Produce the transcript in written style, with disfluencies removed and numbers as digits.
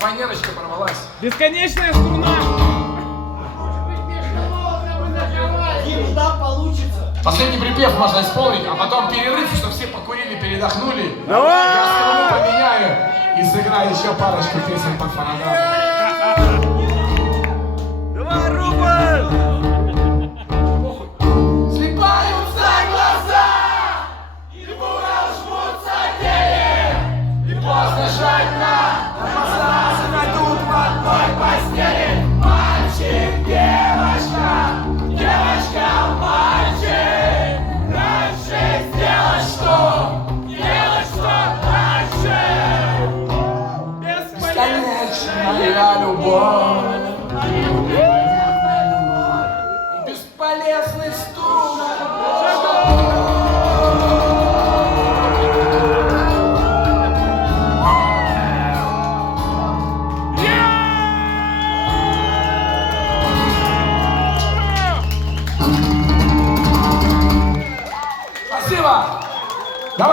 Фанерочка порвалась. Бесконечная струна. Да, получится. Последний припев можно исполнить, а потом перерыв, чтобы все покурили, передохнули. Я струну поменяю и сыграю еще парочку песен под фонограмму. Давай, Рубль! Слепаются глаза, и буря жмутся тени, и поздно жать на массаж найдут в одной постели. Мальчик, девочка, девочка, мальчик, раньше сделать что? Делать что раньше? Бесконечная любовь, бесполезный стук.